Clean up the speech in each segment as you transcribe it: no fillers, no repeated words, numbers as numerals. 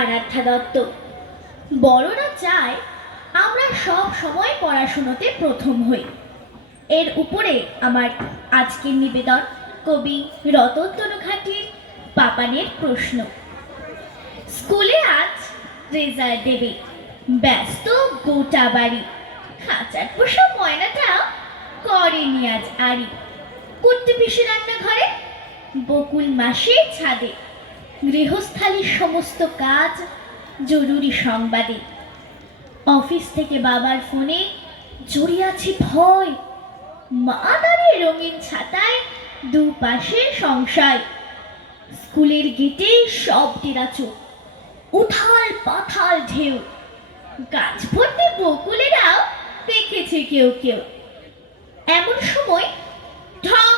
আরাধ্যা দত্ত। বড়রা চায় আমরা সব সময় পড়াশুনোতে প্রথম হই। এর উপরে আমার আজকের নিবেদন কবি রতন তনুঘাটির পাপানের প্রশ্ন। স্কুলে আজ রেজাল্ট দেবে, ব্যস্ত গোটা বাড়ি। খাঁচার পোষা ময়নাটা করেনি আজ আড়ি। কুট্টি পিসি রান্নাঘরে, বকুল মাসির ছাদে। গৃহস্থালির সমস্ত কাজ জরুরি সংবাদে। অফিস থেকে বাবার ফোনে জড়িয়ে আছে ভয়। মা দাঁড়িয়ে রঙিন ছাতায়, দুপাশে সংশয়। স্কুলের গেটে সব টেরা চোখ, উথাল পাথাল ঢেউ। গাছ ভর্তি বকুলেরাও দেখেছে কেউ কেউ। এমন সময় ঢং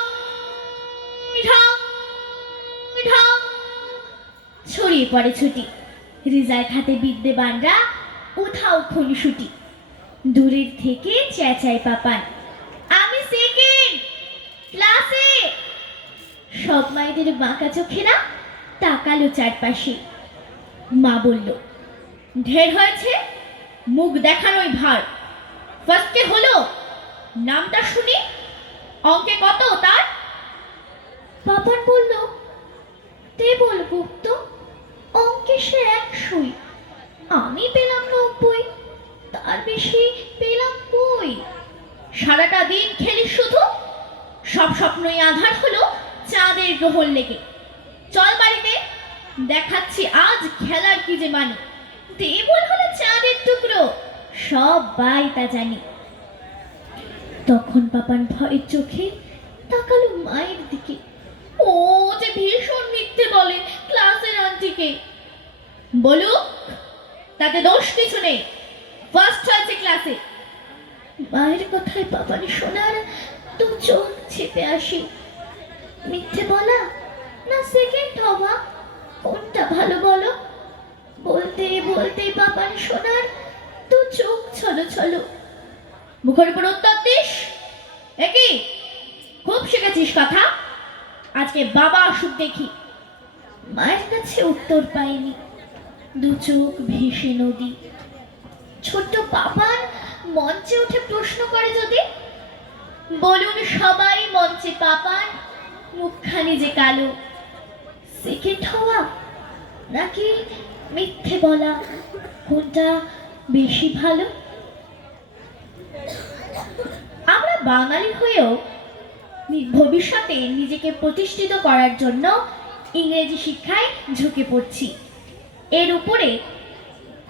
ঢং ঢং ছড়িয়ে পড়ে ছুটি। রেজাল্ট হাতে বিদ্যেবানরা উঠাও খুনসুটি। দূরের থেকে চেঁচায় পাপান, আমি সেকেন্ড ক্লাসে। সব মায়েদের বাঁকা চোখেরা তাকালো চারপাশে। মা বলল, ঢের হয়েছে, মুখ দেখানোই ভার। ফার্স্টে হলো, নামটা শুনি। অঙ্কে কত তার? পাপান বলল, দেবল গুপ্ত। অঙ্কে সে 100। আমি পেলাম 90, তার বেশি পেলাম কই। সারাটা দিন খেলি শুধু, সব স্বপ্নই আধার হলো চাঁদের গ্রহণ লেগে। চল বাড়িতে, দেখাচ্ছি আজ খেলার কি যে মানি। দেবল হলো চাঁদের টুকরো, সবাই তা জানি। তখন পাপান ভয়ের চোখে তাকালো মায়ের দিকে। ও যে ভীষণ মিথ্যে বলে ক্লাসের আন্টিকে। বলুক, তাতে দোষ কিছু নেই, ফার্স্ট হয়েছে ক্লাসে। মায়ের কথায় পাপানি শোনার তো চোখ চেপে আসে। মিথ্যে বলা না সেকেন্ড হওয়া, কোনটা ভালো বলো? বলতে বলতে পাপানি শোনার তো চোখ ছলো ছলো। মুখের উপর উত্তর দিস। একই খুব শিখেছিস কথা, আজকে বাবা আসুক দেখি। মায়ের কাছে উত্তর পাইনি, দু চোখ ভেসে নদী। ছোট্ট পাপান মঞ্চে উঠে প্রশ্ন করে যদি। বলুন সবাই মঞ্চে পাপান, মুখখানি যে কালো। সেকেন্ড হওয়া নাকি মিথ্যে বলা, কোনটা বেশি ভালো? আমরা বাঙালি হয়েও ভবিষ্যতে নিজেকে প্রতিষ্ঠিত করার জন্য ইংরেজি শিক্ষায় ঝুঁকে পড়ছি। এর উপরে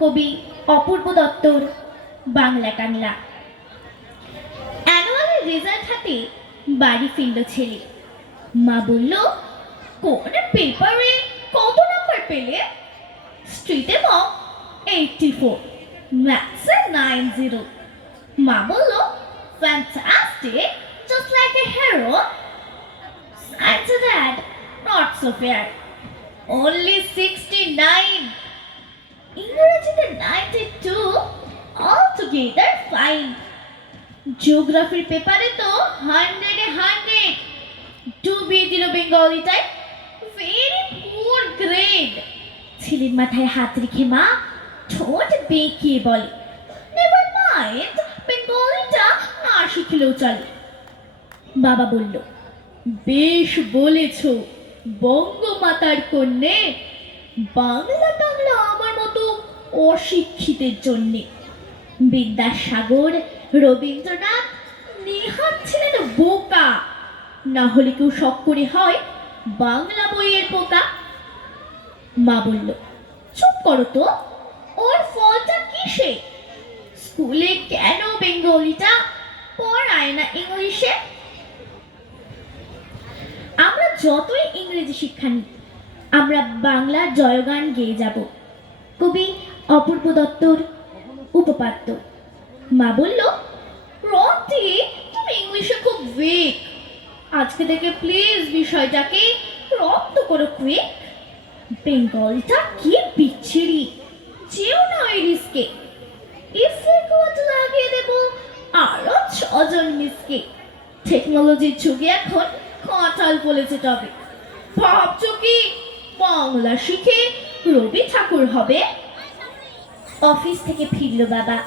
কবি অপূর্ব দত্তর বাংলা টাংলা। অ্যানুয়ালের রেজাল্ট হাতে বাড়ি ফিরল ছেলে। মা বলল, কোন পেপারে কত নাম্বার পেলে? স্ট্রিটে মক 84, ম্যাথসে 90। মা বলল, fantastic, just like a hero. Science dad, not so fair, only 69. ইংরেজিতে 92, altogether fine. জিওগ্রাফির পেপারে তো 100-এ 100, ডুবিয়ে দিল বেঙ্গলিটাই, ভেরি পুয়ার গ্রেড। ছেলের মাথায় হাত রেখে মা ঠোঁট বেঁকিয়ে বলে, নেভার মাইন্ড, বেঙ্গলিটা না শিখলেও চলে। বাবা বলল, বেশ বলেছ বঙ্গমাতার কন্যে, বাংলা টাংলা আমার মতো অশিক্ষিতের জন্যে। বিদ্যাসাগর, রবীন্দ্রনাথ, নেহাত ছিলেন বোকা, না হলে কেউ শখ করে হয় বাংলা বইয়ের পোকা। মা বলল, চুপ করো তো, ওর ফলটা কিসে? স্কুলে কেন বেঙ্গলিটা পড়ায় না ইংলিশে? আমরা যতই ইংরেজি শিক্ষা নিই, আমরা বাংলার জয়গান গেয়ে যাব। কবি অপূর্ব দত্তর উপপাদ্য। মা বলল, রন্টি, তুমি ইংলিশে খুব উইক, আজকে থেকে প্লিজ বিষয়টাকে রপ্ত করো কুইক। বেঙ্গলটা কি বিচ্ছিরি, যেও না ওই রিস্কে। ইফেক্ট লাগিয়ে দেব আরো 6 জন মিসকে। টেকনোলজির যুগে এখন কাঁঠাল বলেছে তবে। ভাবছো কি বাংলা শিখে রবি ঠাকুর হবে। অফিস থেকে ফিরল বাবা,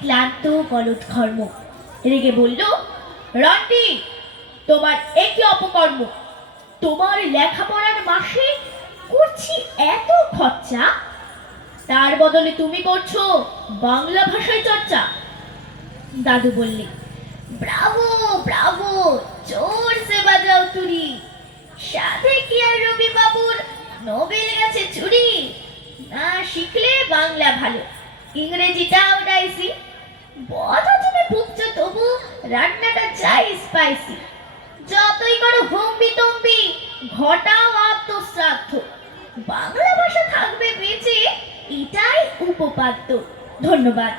ক্লান্ত গলদঘর্ম। রেগে বলল, রন্টি, তোমার একই অপকর্ম। তোমার লেখাপড়ার মাসে করছি এত খরচা, তার বদলে তুমি করছো বাংলা ভাষায় চর্চা। দাদু বললে, ব্রাভো ব্রাভো, জোর সে বাজাও তুড়ি। সাথে কি আর রবি বাবুর নোবেল গেছে চুরি? না শিখলে বাংলা ভালো, ইংরেজিটাও ডাইসি। বলো তুমি ভুগছো তবু রান্নাটা চাই স্পাইসি। যতই করো হম্বি তম্বি, ঘটাও আত্মশ্রাদ্ধ, বাংলা ভাষা থাকবে বেঁচে, এটাই উপপাদ্য। ধন্যবাদ।